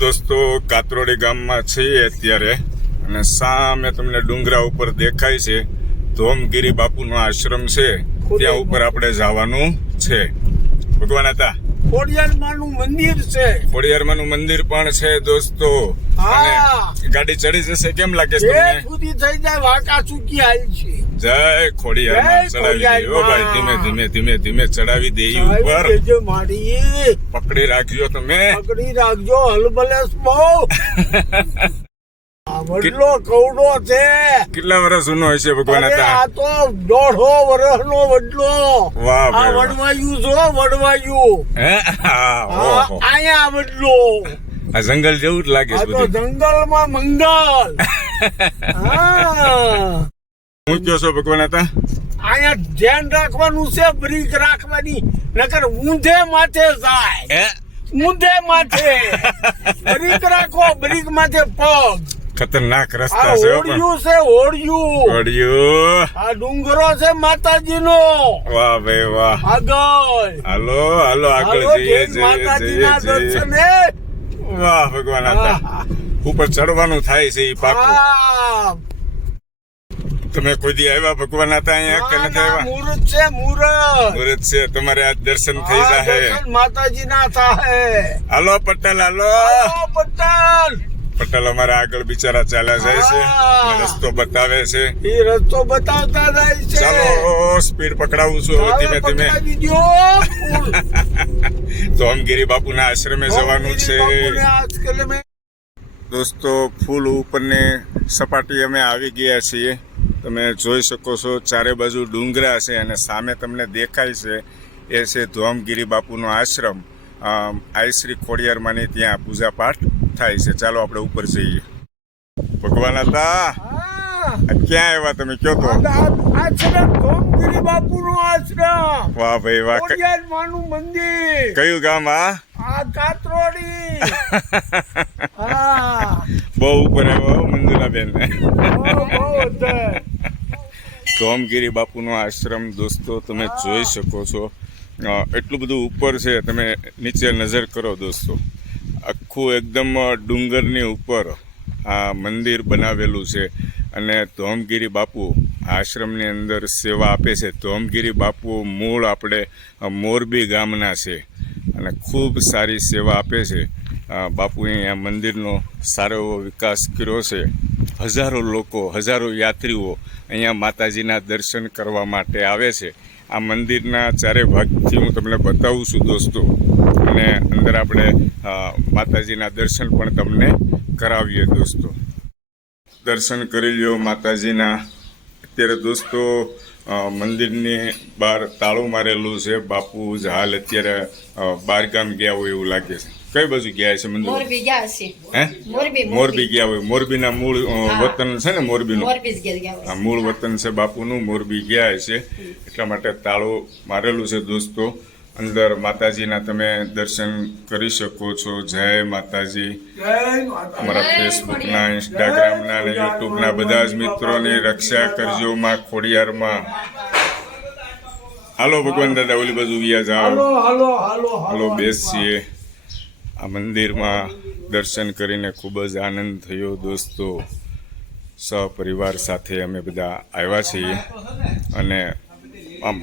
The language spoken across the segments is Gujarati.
દોસ્તો કાતરોડી ગામમાં છીએ અત્યારે અને સામે તમને ડુંગરા ઉપર દેખાય છે ધોમગીરી બાપુનો આશ્રમ છે ત્યાં ઉપર આપણે જવાનું છે. ભગવાન હતા ખોડિયારમાંનું મંદિર છે. ખોડિયારમાંનું મંદિર પણ છે દોસ્તો. અને ગાડી ચડી જશે કેમ લાગે છે તમને? સુધી થઈ જાય વાંકા ચૂકી હાલ છે. જય ખોડિયારમાં ચડાવી દે ઓ ભાઈ, ધીમે ધીમે ધીમે ધીમે ચડાવી દે ઉપર. મારી પકડી રાખજો તમે, પકડી રાખજો. હલબલેસ બહુ વડલો કવડો છે. કેટલા વર્ષ જૂનો હશે ભગવાન હતા? આ તો 150 વર્ષનો વડલો. વાહ આ વડવાયું છો, વડવાયું. હે? હા, ઓહો. અહીંયા વડલો. આ જંગલ જેવું જ લાગે છે આ તો બધું. જંગલમાં મંગલ. હા, હું કયો છો ભગવાન હતા? અહીંયા ધ્યાન રાખવાનું છે, બ્રેક રાખવાની, નકર ઊંધે માથે જાય. હે? ઊંધે માથે બ્રેક રાખો, બ્રેક માથે પગ. ખતરનાક આ રસ્તા છે હો પણ. ઓળિયું છે, ઓળિયું. ઓડિયો. આ ડુંગરો છે માતાજીનો. વાહ ભાઈ વાહ. આગળ હાલો હાલો આગળ હાલો, જઈએ જય માતાજીના જઈએ જઈએ. દર્શને. વાહ ભગવાન હતા. ઉપર ચડવાનું થાય છે ઈ પાકું. હા, તમે કોઈ દી આવ્યા ભગવાન હતા અહીંયા કે નથી આવ્યા? મુહૂર્ત છે, મુહૂર્ત. મુહૂર્ત છે, તમારે આજ દર્શન થઈ આ જાહે. દર્શન માતાજીના થાય. હાલો પટેલ હાલો. હાલો, પટેલ. પટેલ અમારા આગળ બિચારા ચાલ્યા જાય છે હા. અને રસ્તો બતાવે છે. એ રસ્તો બતાવતા જાય છે. ચાલો સ્પીડ પકડાવું છું હવે ધીમે ધીમે. પકડાવી દ્યો. ધોમગીરી બાપુના આશ્રમે જવાનું છે બાપુને આશ્રમે. દોસ્તો. ફૂલ ઉપરની સપાટી અમે આવી ગયા છીએ. તમે જોઈ શકો છો ચારે બાજુ ડુંગરા છે અને સામે તમને દેખાય છે એ છે ધોમગીરી બાપુનો આશ્રમ. આઈ શ્રી ખોડિયારમાંની ત્યાં પૂજા પાઠ થાય છે. ચાલો આપણે ઉપર જઈએ. ભગવાન હતા. હા, ક્યાં આવ્યા તમે કયો તો? આશ્રમ ધોમગીરી બાપુનો આશ્રમ. વાહ ભાઈ વાહ. ખોડિયારમાંનું મંદિર. કયું ગામ આ? આ કાતરોડી. હા, બહુ ઉપર આવ્યો મંજુલાબેન. બહુ વધારે. ધોમગીરી બાપુનો આશ્રમ દોસ્તો તમે જોઈ શકો છો. એટલું બધું ઉપર છે, તમે નીચે નજર કરો દોસ્તો. આખું એકદમ ડુંગરની ઉપર આ મંદિર બનાવેલું છે અને ધોમગીરી બાપુ આશ્રમની અંદર સેવા આપે છે. ધોમગીરી બાપુ મૂળ આપણે મોરબી ગામના છે અને ખૂબ સારી સેવા આપે છે. બાપુએ આ મંદિરનો સારો એવો વિકાસ કર્યો છે. હજારો લોકો, હજારો યાત્રીઓ અહીંયા માતાજીના દર્શન કરવા માટે આવે છે. આ મંદિરના ચારે ભાગથી હું તમને બતાવું છું દોસ્તો અને અંદર આપણે માતાજીના દર્શન પણ તમને કરાવીએ દોસ્તો. દર્શન કરી લ્યો માતાજીના. અત્યારે દોસ્તો મંદિરની બહાર તાળું મારેલું છે. બાપુ જ હાલ અત્યારે બહાર ગામ ગયા હોય એવું લાગે છે. કઈ બાજુ ગયા છે મંદિર? મોરબી ગયા છે. હે? મોરબી ગયા હોય. મોરબીના મૂળ વતન છે ને મોરબીનું. મોરબી જ ગયા હોય. મૂળ વતન છે બાપુનું. મોરબી ગયા છે એટલા માટે તાળું મારેલું છે દોસ્તો. અંદર માતાજીના તમે દર્શન કરી શકો છો. જય માતાજી. અમારા ફેસબુકના, ઇન્સ્ટાગ્રામના અને યુટ્યુબના બધા જ મિત્રોની રક્ષા કરજો માં ખોડિયારમાં. હાલો ભગવાન દાદા ઓલી બાજુ વ્યા જાઓ. હાલો, હાલો, હાલો, હાલો બેસીએ. આ મંદિરમાં દર્શન કરીને ખૂબ જ આનંદ થયો દોસ્તો. સહપરિવાર સાથે અમે બધા આવ્યા છીએ અને આમ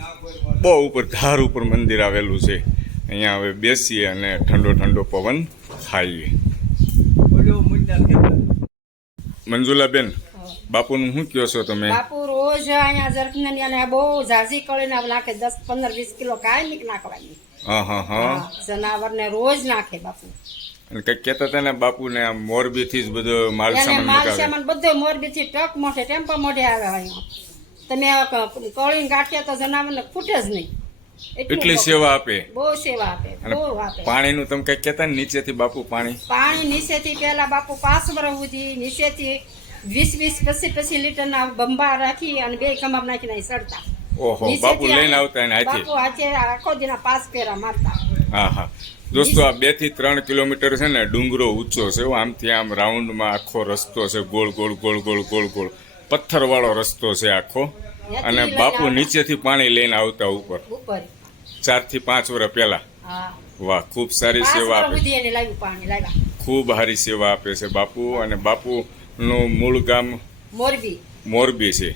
બહુ ઉપર ધાર ઉપર મંદિર આવેલું છે. અહીંયા હવે બેસીએ અને ઠંડો ઠંડો પવન ખાઈએ. મંજુલાબેન, બાપુનું શું કહો છો તમે? બાપુ રોજ અહીંયા જરખની અને બહુ ઝાઝી કળીને નાખે 10, 15, 20 કિલો કાંઈ નાખવાની. હા હા હા. જનાવરને રોજ નાખે બાપુ. અને કંઈક કહેતા હતા ને બાપુને આમ મોરબીથી જ બધો માલ એને સામાન માલ મંગાવે. સામાન બધો મોરબીથી ટ્રક મોઢે ટેમ્પો મોઢે આવે અહીંયા. તમે કળીને ગાંઠીએ તો જનાવરને ખૂટે જ નહીં. એટલી સેવા આપે. બહુ સેવા આપે, અને બહુ આપે. પાણીનું તમે કંઈક કહેતા ને નીચેથી બાપુ પાણી નીચેથી પેલા બાપુ 5 વર્ષ સુધી નીચેથી 20 પછી લીટરના બંબા રાખી અને 2 કમાબ નાખીને અહીં સડતા. ઓહો, બાપુ લઈને આવતા એને હાથે. બાપુ હાથે આખો દિના 5 ફેરા મારતા. હા હા દોસ્તો, આ 2 થી 3 કિલોમીટર છે ને ડુંગરો ઊંચો છે. આમથી આમ રાઉન્ડમાં આખો રસ્તો છે. ગોળ ગોળ ગોળ ગોળ ગોળ ગોળ પથ્થરવાળો રસ્તો છે આખો. અને બાપુ નીચેથી પાણી લઈને આવતા ઉપર 4 થી 5 વર્ષ પહેલા. વાહ, ખૂબ સારી સેવા આપે. ખૂબ સારી સેવા આપે છે બાપુ. અને બાપુનું મૂળ ગામ મોરબી. મોરબી છે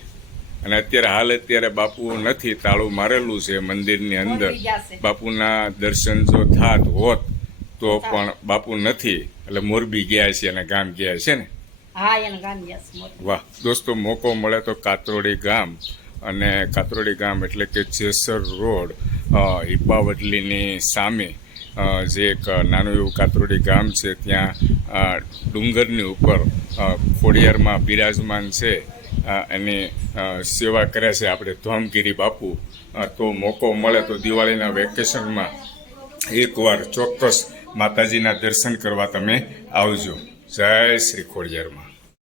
અને અત્યારે બાપુ નથી, તાળું મારેલું છે મંદિરની અંદર. મોરબી ગયા છે. બાપુના દર્શન જો થાત હોત તો પણ બાપુ નથી, એટલે મોરબી ગયા છે અને ગામ ગયા છે ને. હા, એના ગામ ગયા છે મોરબી. વાહ દોસ્તો, મોકો મળે તો કાતરોડી ગામ, અને કાતરોડી ગામ એટલે કે જેસર રોડ હિપાવટલીની સામે જે એક નાનું એવું કાતરોડી ગામ છે, ત્યાં ડુંગરની ઉપર ખોડિયારમાં બિરાજમાન છે, એની સેવા કરે છે આપણે ધોમગીરી બાપુ. તો મોકો મળે તો દિવાળીના વેકેશનમાં એકવાર ચોક્કસ માતાજીના દર્શન કરવા તમે આવજો. જય શ્રી ખોડિયારમાં.